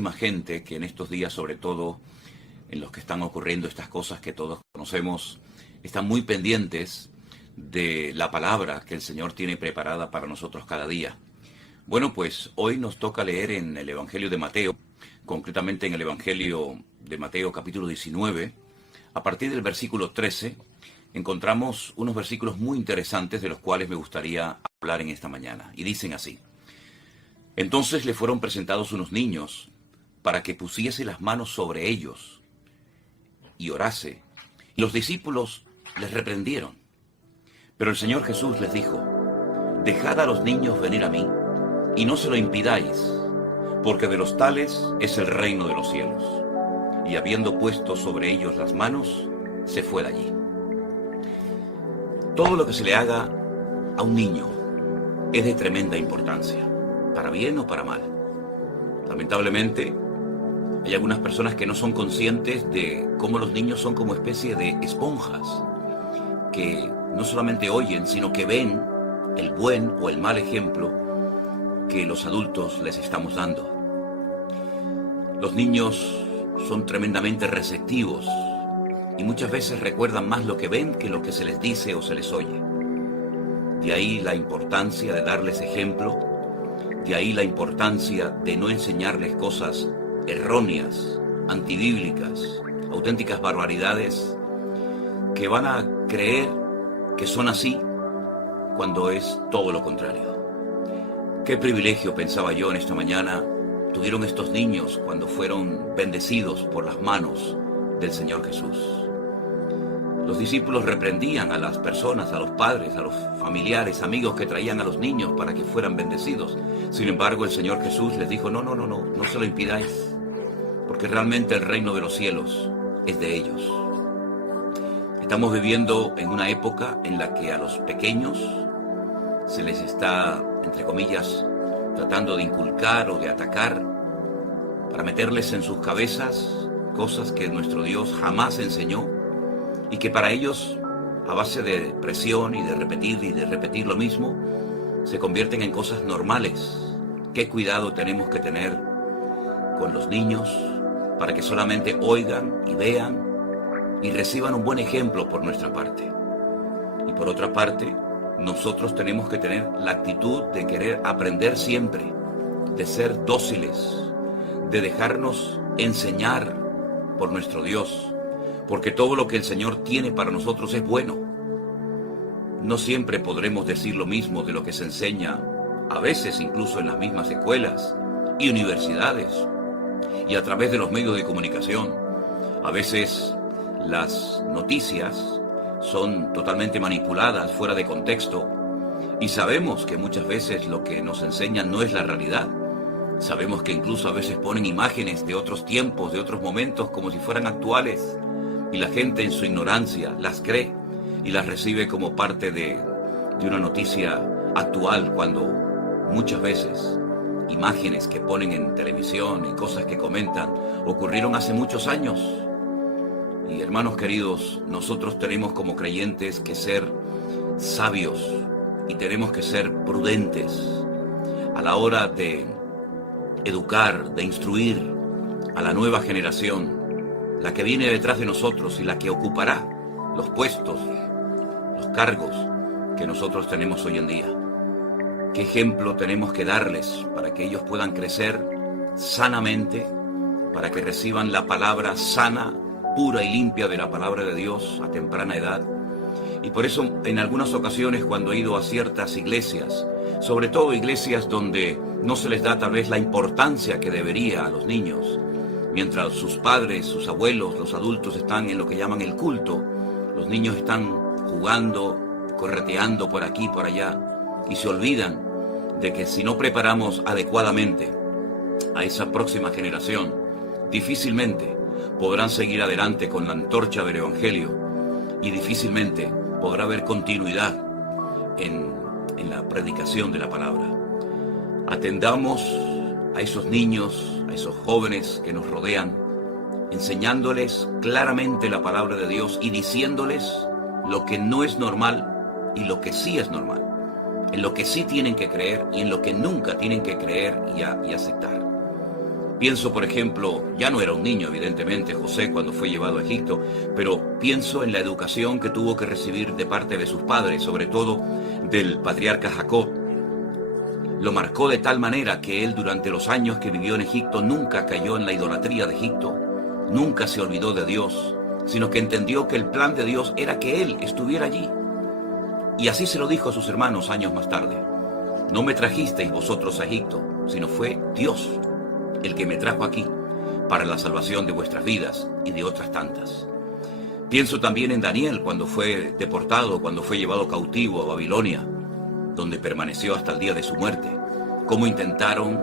muchísima gente que en estos días, sobre todo en los que están ocurriendo estas cosas que todos conocemos, están muy pendientes de la palabra que el Señor tiene preparada para nosotros cada día. Bueno, pues hoy nos toca leer en el Evangelio de Mateo, concretamente en el Evangelio de Mateo capítulo 19, a partir del versículo 13, encontramos unos versículos muy interesantes de los cuales me gustaría hablar en esta mañana. Y dicen así: Entonces le fueron presentados unos niños para que pusiese las manos sobre ellos y orase. Y los discípulos les reprendieron. Pero el Señor Jesús les dijo: Dejad a los niños venir a mí, y no se lo impidáis, porque de los tales es el reino de los cielos. Y habiendo puesto sobre ellos las manos, se fue de allí. Todo lo que se le haga a un niño es de tremenda importancia, para bien o para mal. Lamentablemente, hay algunas personas que no son conscientes de cómo los niños son como especie de esponjas, que no solamente oyen, sino que ven el buen o el mal ejemplo que los adultos les estamos dando. Los niños son tremendamente receptivos y muchas veces recuerdan más lo que ven que lo que se les dice o se les oye. De ahí la importancia de darles ejemplo, de ahí la importancia de no enseñarles cosas erróneas, antibíblicas, auténticas barbaridades que van a creer que son así cuando es todo lo contrario. Qué privilegio, pensaba yo en esta mañana, tuvieron estos niños cuando fueron bendecidos por las manos del Señor Jesús. Los discípulos reprendían a las personas, a los padres, a los familiares, amigos que traían a los niños para que fueran bendecidos. Sin embargo, el Señor Jesús les dijo: no se lo impidáis, porque realmente el reino de los cielos es de ellos. Estamos viviendo en una época en la que a los pequeños se les está, entre comillas, tratando de inculcar o de atacar para meterles en sus cabezas cosas que nuestro Dios jamás enseñó y que para ellos, a base de presión y de repetir lo mismo, se convierten en cosas normales. Qué cuidado tenemos que tener con los niños para que solamente oigan y vean y reciban un buen ejemplo por nuestra parte. Y por otra parte, nosotros tenemos que tener la actitud de querer aprender siempre, de ser dóciles, de dejarnos enseñar por nuestro Dios, porque todo lo que el Señor tiene para nosotros es bueno. No siempre podremos decir lo mismo de lo que se enseña, a veces incluso en las mismas escuelas y universidades, y a través de los medios de comunicación. A veces las noticias son totalmente manipuladas, fuera de contexto, y sabemos que muchas veces lo que nos enseñan no es la realidad. Sabemos que incluso a veces ponen imágenes de otros tiempos, de otros momentos, como si fueran actuales, y la gente en su ignorancia las cree y las recibe como parte de una noticia actual, cuando muchas veces imágenes que ponen en televisión y cosas que comentan ocurrieron hace muchos años. Y hermanos queridos, nosotros tenemos como creyentes que ser sabios y tenemos que ser prudentes a la hora de educar, de instruir a la nueva generación, la que viene detrás de nosotros y la que ocupará los puestos, los cargos que nosotros tenemos hoy en día. ¿Qué ejemplo tenemos que darles para que ellos puedan crecer sanamente, para que reciban la palabra sana, pura y limpia de la palabra de Dios a temprana edad? Y por eso en algunas ocasiones, cuando he ido a ciertas iglesias, sobre todo iglesias donde no se les da tal vez la importancia que debería a los niños, mientras sus padres, sus abuelos, los adultos están en lo que llaman el culto, los niños están jugando, correteando por aquí y por allá, y se olvidan de que si no preparamos adecuadamente a esa próxima generación, difícilmente podrán seguir adelante con la antorcha del Evangelio y difícilmente podrá haber continuidad en la predicación de la palabra. Atendamos a esos niños, a esos jóvenes que nos rodean, enseñándoles claramente la palabra de Dios y diciéndoles lo que no es normal y lo que sí es normal, en lo que sí tienen que creer y en lo que nunca tienen que creer y aceptar. Pienso, por ejemplo, ya no era un niño, evidentemente, José cuando fue llevado a Egipto, pero pienso en la educación que tuvo que recibir de parte de sus padres, sobre todo del patriarca Jacob. Lo marcó de tal manera que él, durante los años que vivió en Egipto, nunca cayó en la idolatría de Egipto, nunca se olvidó de Dios, sino que entendió que el plan de Dios era que él estuviera allí. Y así se lo dijo a sus hermanos años más tarde: no me trajisteis vosotros a Egipto, sino fue Dios el que me trajo aquí para la salvación de vuestras vidas y de otras tantas. Pienso también en Daniel cuando fue deportado, cuando fue llevado cautivo a Babilonia, donde permaneció hasta el día de su muerte. Cómo intentaron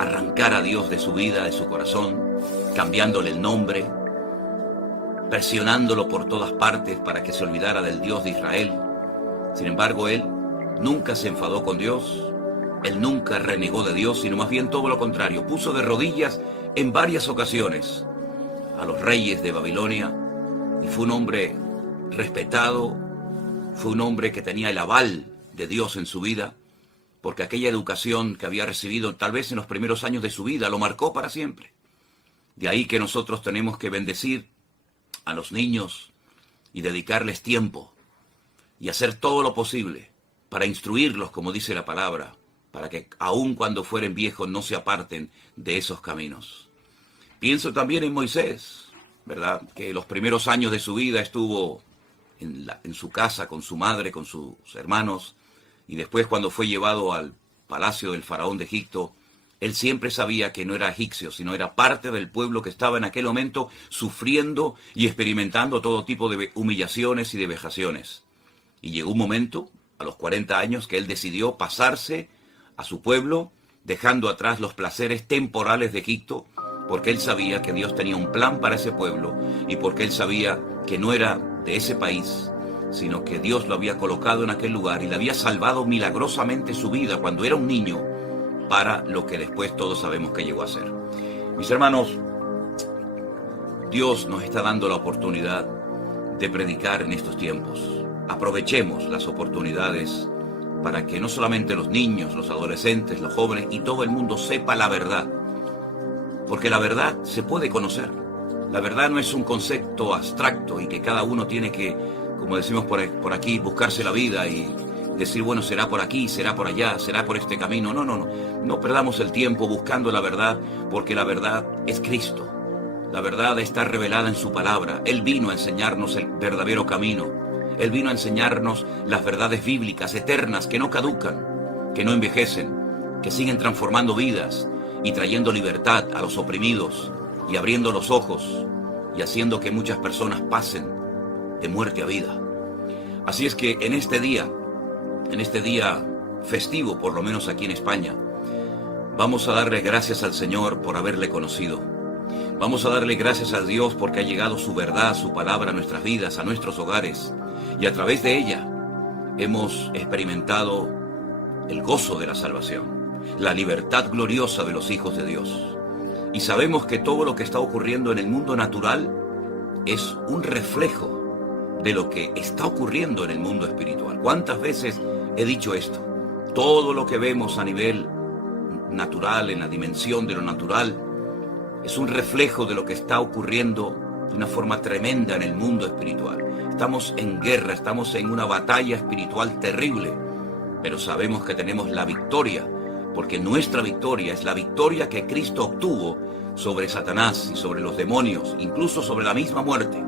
arrancar a Dios de su vida, de su corazón, cambiándole el nombre, presionándolo por todas partes para que se olvidara del Dios de Israel. Sin embargo, él nunca se enfadó con Dios. Él nunca renegó de Dios, sino más bien todo lo contrario. Puso de rodillas en varias ocasiones a los reyes de Babilonia y fue un hombre respetado, fue un hombre que tenía el aval de Dios en su vida, porque aquella educación que había recibido tal vez en los primeros años de su vida lo marcó para siempre. De ahí que nosotros tenemos que bendecir a los niños y dedicarles tiempo y hacer todo lo posible para instruirlos, como dice la palabra, para que aun cuando fueren viejos no se aparten de esos caminos. Pienso también en Moisés, ¿verdad? Que los primeros años de su vida estuvo en su casa con su madre, con sus hermanos, y después cuando fue llevado al palacio del faraón de Egipto, él siempre sabía que no era egipcio, sino era parte del pueblo que estaba en aquel momento sufriendo y experimentando todo tipo de humillaciones y de vejaciones. Y llegó un momento, a los 40 años, que él decidió pasarse a su pueblo, dejando atrás los placeres temporales de Egipto, porque él sabía que Dios tenía un plan para ese pueblo y porque él sabía que no era de ese país, sino que Dios lo había colocado en aquel lugar y le había salvado milagrosamente su vida cuando era un niño para lo que después todos sabemos que llegó a ser. Mis hermanos, Dios nos está dando la oportunidad de predicar en estos tiempos. Aprovechemos las oportunidades para que no solamente los niños, los adolescentes, los jóvenes y todo el mundo sepa la verdad. Porque la verdad se puede conocer. La verdad no es un concepto abstracto y que cada uno tiene que, como decimos por aquí, buscarse la vida y decir, bueno, será por aquí, será por allá, será por este camino. No perdamos el tiempo buscando la verdad, porque la verdad es Cristo. La verdad está revelada en su palabra. Él vino a enseñarnos el verdadero camino. Él vino a enseñarnos las verdades bíblicas eternas que no caducan, que no envejecen, que siguen transformando vidas y trayendo libertad a los oprimidos y abriendo los ojos y haciendo que muchas personas pasen de muerte a vida. Así es que en este día festivo, por lo menos aquí en España, vamos a darle gracias al Señor por haberle conocido. Vamos a darle gracias a Dios porque ha llegado su verdad, su palabra a nuestras vidas, a nuestros hogares, y a través de ella hemos experimentado el gozo de la salvación, la libertad gloriosa de los hijos de Dios. Y sabemos que todo lo que está ocurriendo en el mundo natural es un reflejo de lo que está ocurriendo en el mundo espiritual. ¿Cuántas veces he dicho esto? Todo lo que vemos a nivel natural, en la dimensión de lo natural, es un reflejo de lo que está ocurriendo de una forma tremenda en el mundo espiritual. Estamos en guerra, estamos en una batalla espiritual terrible, pero sabemos que tenemos la victoria, porque nuestra victoria es la victoria que Cristo obtuvo sobre Satanás y sobre los demonios, incluso sobre la misma muerte.